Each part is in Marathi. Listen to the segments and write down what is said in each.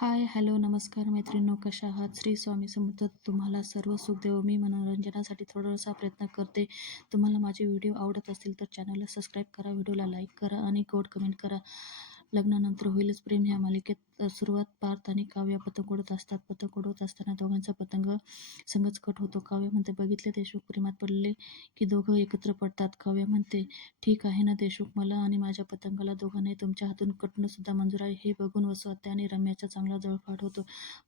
हाय हॅलो नमस्कार मैत्रिणींनो कशा आहात? श्री स्वामी समर्थ तुम्हाला सर्व सुख देव मी मनोरंजनासाठी थोडासा प्रयत्न करते. तुम्हाला माझे व्हिडिओ आवडत असतील तर चॅनलला सबस्क्राईब करा व्हिडिओला लाईक करा आणि गोड कमेंट करा. लग्नानंतर होईलच प्रेम. ह्या मालिकेत सुरुवात पार्थ आणि काव्य पतंग उडत असतात. पतंग उडवत असताना दोघांचा पतंग संगच कट होतो. काव्य म्हणते बघितले देशमुख प्रेमात पडले की दोघं एकत्र पडतात. काव्य म्हणते ठीक आहे ना देशमुख मला आणि माझ्या पतंगाला दोघांनाही तुमच्या हातून कटणं सुद्धा मंजूर आहे. हे बघून वसुहत्या आणि रम्याचा चांगला जळफाट होतो.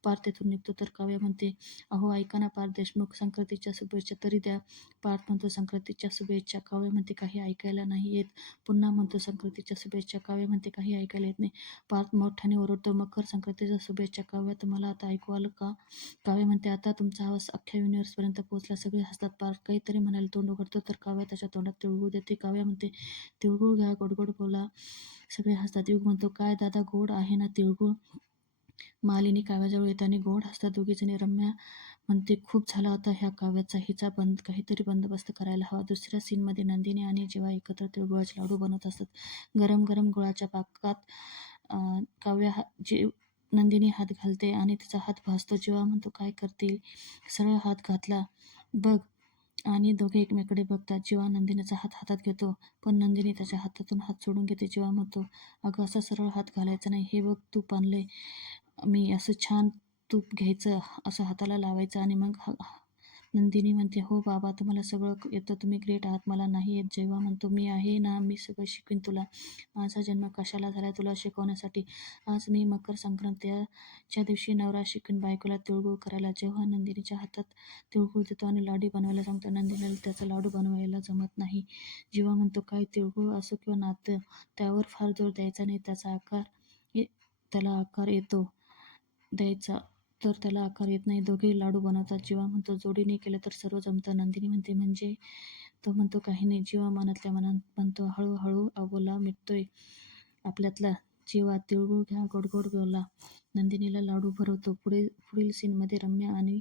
पार्थ तेथून निघतो तर काव्य म्हणते अहो ऐका ना पार्थ देशमुख संक्रांतीच्या शुभेच्छा तरी द्या. पार्थ म्हणतो संक्रांतीच्या शुभेच्छा. काव्य म्हणते काही ऐकायला नाही येत. पुन्हा म्हणतो संक्रांतीच्या शुभेच्छा. काव्य म्हणते काही ऐकायला येत नाही. पार्थ मोठ्याने ओरडतो मकर संक्रांतीच्या शुभेच्छा काव्य तुम्हाला आता ऐकू आलं का? काव्य म्हणते आता तुमचा आवाज अख्ख्या युनिव्हर्सपर्यंत पोहोचला. सगळे हसतात. पार्थ काहीतरी म्हणायला तोंड उघडतो तर काव्य त्याच्या तोंडात तिळगुळ देते. काव्य म्हणते तिळगुळ घ्या गोड गोड बोला. सगळे हसतात. युग म्हणतो काय दादा गोड आहे ना तिळगुळ? मालिनी काव्याजवळ येताना गोड हसतात. दोघीजणी रम्या म्हणते खूप झाला आता ह्या काव्याचा. हिचा बंद काहीतरी बंदोबस्त करायला हवा. दुसऱ्या सीनमध्ये नंदिनी आणि जेव्हा एकत्र तिळगुळाचे लाडू बनवत असतात गरम गरम गुळाच्या पाकात काव्या काव्य हा जे नंदिनी हात घालते आणि तिचा हात भासतो जेव्हा म्हणतो काय करतील? सरळ हात घातला बघ आणि दोघे एकमेकडे बघतात जेव्हा नंदिनीचा हात हातात घेतो पण नंदिनी त्याच्या हातातून हात सोडून घेते जेव्हा म्हणतो अगं असा सरळ हात घालायचा नाही हे बघ तू पाणले मी असं छान तूप घ्यायचं असं हाताला लावायचं आणि मग नंदिनी म्हणते हो बाबा तुम्हाला सगळं येतं तुम्ही ग्रेट आहात. मला नाही येत जेव्हा म्हणतो मी आहे ना मी सगळं शिकवीन तुला. माझा जन्म कशाला झाला तुला शिकवण्यासाठी? आज मी मकर संक्रांतीच्या दिवशी नवरा शिकून बायकोला तिळगुळ करायला. जेव्हा नंदिनीच्या हातात तिळगुळ देतो आणि लाडू बनवायला सांगतो नंदिनीला त्याचा लाडू बनवायला जमत नाही. जेव्हा म्हणतो काय तिळगुळ असो किंवा नातं त्यावर फार जोर द्यायचा नाही. त्याचा आकार ये- त्याला आकार येतो द्यायचा तर त्याला आकार येत नाही. दोघेही लाडू बनवतात. जेव्हा म्हणतो जोडीने केलं तर सर्व जमतं. नंदिनी म्हणते म्हणजे? तो म्हणतो काही नाही. जेव्हा मनातल्या मनात म्हणतो हळूहळू अबोला मिटतोय. आपल्यातला जीवा तिळगुळ घ्या गोडगोड गोड बोला नंदिनीला लाडू भरवतो. पुढे पुढील सीनमध्ये रम्या आणि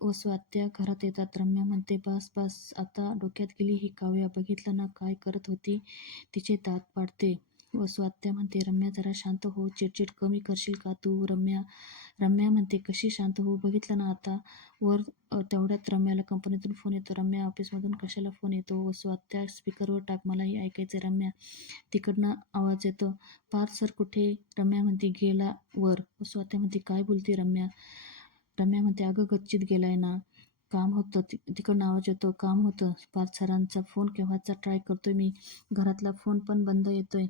वसू घरात येतात. रम्या म्हणते बस बस. आता डोक्यात गेली ही काव्या. बघितलं ना काय करत होती? तिचे दात पाडते. वसू म्हणते रम्या जरा शांत हो. चिडचिड कमी करशील का तू रम्या रम्या म्हणते कशी शांत हो बघितलं ना आता. वर तेवढ्यात रम्याला कंपनीतून फोन येतो. रम्या ऑफिसमधून कशाला फोन येतो? वसू आत्या स्पीकरवर टाक. मलाही ऐकायचं रम्या तिकडनं आवाज येतो. पार्थ सर कुठे? रम्या म्हणते गेला वर. वसू आत्या म्हणते काय बोलते रम्या? रम्या म्हणते अगं गच्चीत गेलाय ना. काम होतं. ति तिकडनं आवाज येतो. काम होतं. पार्थ सरांचा फोन केव्हाचा? ट्राय करतोय मी. घरातला फोन पण बंद येतोय.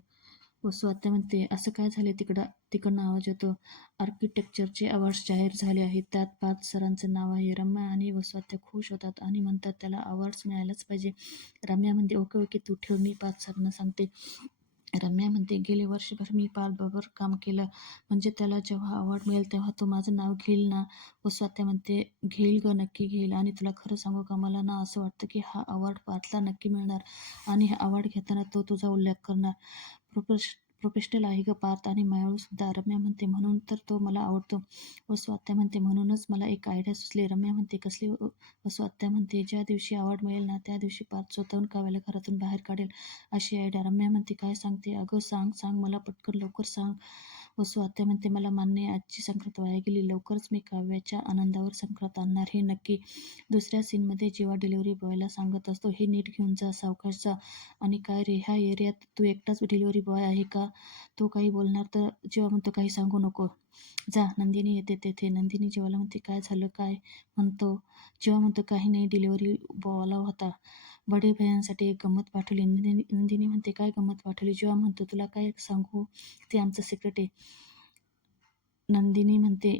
वसू आता म्हणते असं काय झाले तिकडं तिकडनं आवाज येतो आर्किटेक्चरचे अवॉर्ड्स जाहीर झाले आहेत. त्यात पाच सरांचं नाव आहे रम्या आणि वसुआत्या खुश होतात आणि म्हणतात त्याला अवॉर्ड्स मिळायलाच पाहिजे. रम्या म्हणते ओके ओके तू ठेव मी पाच सरांना सांगते. रम्या म्हणते गेले वर्षभर मी पालबरोबर काम केलं. म्हणजे त्याला जेव्हा अवॉर्ड मिळेल तेव्हा तो माझं नाव घेईल ना? वसू म्हणते घेईल ग नक्की घेईल. आणि तुला खरं सांगू का मला ना असं वाटतं की हा अवॉर्ड पाचला नक्की मिळणार. आणि हा अवॉर्ड घेताना तो तुझा उल्लेख करणार. प्रोफेश प्रोफेशनल आहे ग पार्थ आणि मायाळूसुद्धा रम्या म्हणते म्हणून तर तो मला आवडतो. वसू आत्या म्हणते म्हणूनच मला एक आयडिया सुचली. रम्या म्हणते कसली अस्वात्या वसू आत्या म्हणते ज्या दिवशी आवड मिळेल ना त्या दिवशी पार्थ स्वतःहून काव्याला घरातून बाहेर काढेल. अशी आयडिया रम्या म्हणते काय सांगते? अगं सांग सांग मला पटकन लवकर सांग. वसू आत्या म्हणते मला मान्य आजची संक्रांत वाया गेली लवकरच मी काव्याच्या आनंदावर संक्रांत आणणार हे नक्की. दुसऱ्या सीनमध्ये जेव्हा डिलिव्हरी बॉयला सांगत असतो हे नीट घेऊन जा सावकाश जा. आणि काय रे ह्या एरियात तू एकटाच डिलिव्हरी बॉय आहे का? तो काही बोलणार तर जेव्हा म्हणतो काही सांगू नको. जा नंदिनी येते तेथे. नंदिनी जेव्हाला म्हणते काय झालं काय? म्हणतो. जेव्हा म्हणतो काही नाही डिलिव्हरी बॉयला होता. बडे भयांसाठी एक गंमत पाठवली. नंदिनी नंदिनी म्हणते काय गंमत पाठवली? जेव्हा म्हणतो तुला काय सांगू? ते आमचं सिक्रेट आहे. नंदिनी म्हणते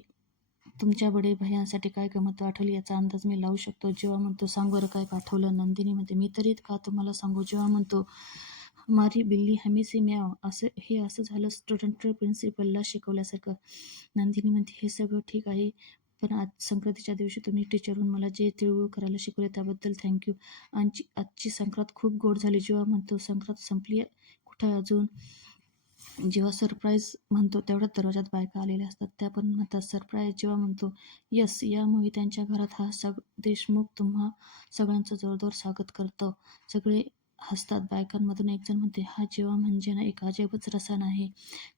तुमच्या बडे भयांसाठी काय गंमत पाठवली? याचा अंदाज मी लावू शकतो. जेव्हा म्हणतो सांग बरं काय पाठवलं? नंदिनी म्हणते मी तरी का तुम्हाला सांगू? जेव्हा म्हणतो मारी बिल्ली हमीसे म्याव असं हे असं झालं स्टुडंट प्रिन्सिपलला शिकवल्यासारखं. नंदिनी म्हणते हे सगळं ठीक आहे पण आज संक्रांतीच्या दिवशी तुम्ही टीचरहून मला जे तिळगुळ करायला शिकवले त्याबद्दल थँक्यू आजची आजची संक्रांत खूप गोड झाली. जेव्हा म्हणतो संक्रांत संपली कुठं अजून जेव्हा सरप्राईज म्हणतो तेवढ्याच दरवाजात बायका आलेल्या असतात. त्या पण म्हणतात सरप्राईज जेव्हा म्हणतो यस यामुळे त्यांच्या घरात हा सग देशमुख तुम्हा सगळ्यांचं जोरदार स्वागत करतं. सगळे हसतात. बायकांमधून एकजण म्हणते हा जेव्हा म्हणजे ना एक अजबच रसायन आहे.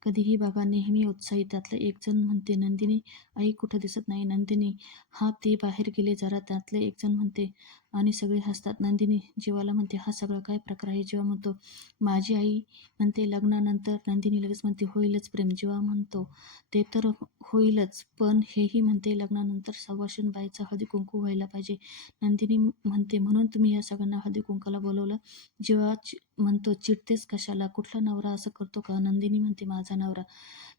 कधीही बघा नेहमी उत्साही त्यातलं एक जण म्हणते नंदिनी आई कुठं दिसत नाही? नंदिनी हा ती बाहेर गेले. जरा त्यातले एक जण म्हणते आणि सगळे हसतात. नंदिनी जीवाला म्हणते हा सगळा काय प्रकार आहे? जीवा म्हणतो माझी आई म्हणते लग्नानंतर नंदिनी लगेच म्हणते होईलच प्रेम. जीवा म्हणतो ते तर होईलच पण हेही म्हणते लग्नानंतर सवाशीण बाईचा हळदी कुंकू व्हायला पाहिजे. नंदिनी म्हणते म्हणून तुम्ही या सगळ्यांना हळदी कुंकाला बोलवलं? जेव्हा चि- म्हणतो चिडतेच कशाला? कुठला नवरा असं करतो का? नंदिनी म्हणते माझा नवरा.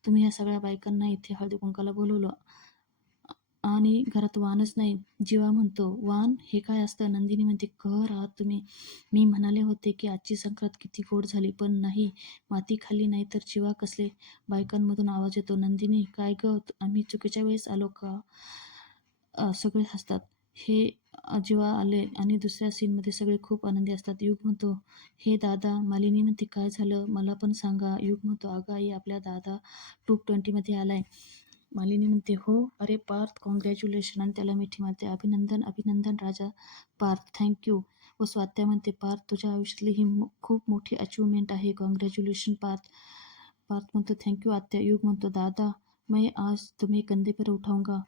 तुम्ही या सगळ्या बायकांना इथे हळदी कुंकाला बोलवलं आणि घरात वानच नाही. जीवा म्हणतो वान हे काय असतं? नंदिनी म्हणते कहर आहात तुम्ही. मी म्हणाले होते की आजची संक्रांत किती गोड झाली पण नाही माती खाली नाही तर जीवा कसले? बायकांमधून आवाज येतो नंदिनी काय ग? आम्ही चुकीच्या वेळेस आलो का? सगळे हसतात. हे जीवा आले आणि दुसऱ्या सीनमध्ये सगळे खूप आनंदी असतात. युग म्हणतो हे दादा मालिनी म्हणते काय झालं? मला पण सांगा. युग म्हणतो अगं आई आपल्या दादा टू ट्वेंटीमध्ये आलाय. मालिनी म्हणते हो अरे पार्थ कॉंग्रॅच्युलेशन आणि त्याला मिठी मारते अभिनंदन अभिनंदन राजा पार्थ थँक्यू व स्वात्या म्हणते पार्थ तुझ्या आयुष्यातली ही खूप मोठी अचिव्हमेंट आहे. कॉंग्रॅच्युलेशन पार्थ. पार्थ म्हणतो थँक्यू आत्या. युग म्हणतो दादा मैं आज तुम्ही कंधे पर उठाऊंगा.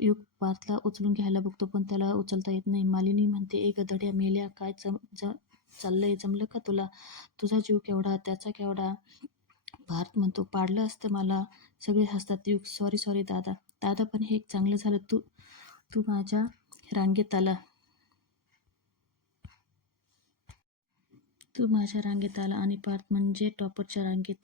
युग पार्थला उचलून घ्यायला बघतो पण त्याला उचलता येत नाही. मालिनी म्हणते ए गधड्या मेल्या काय जम ज चाललंय? जमलं का तुला? तुझा जीव केवढा त्याचा केवढा? भारत म्हणतो पाडलं असतं मला. सगळे हसतात. युग सॉरी सॉरी दादा. दादा पण हे एक चांगलं झालं. तू तू माझ्या रांगेत आला. तू माझ्या रांगेत आला आणि पार्थ म्हणजे टॉपरच्या रांगेत.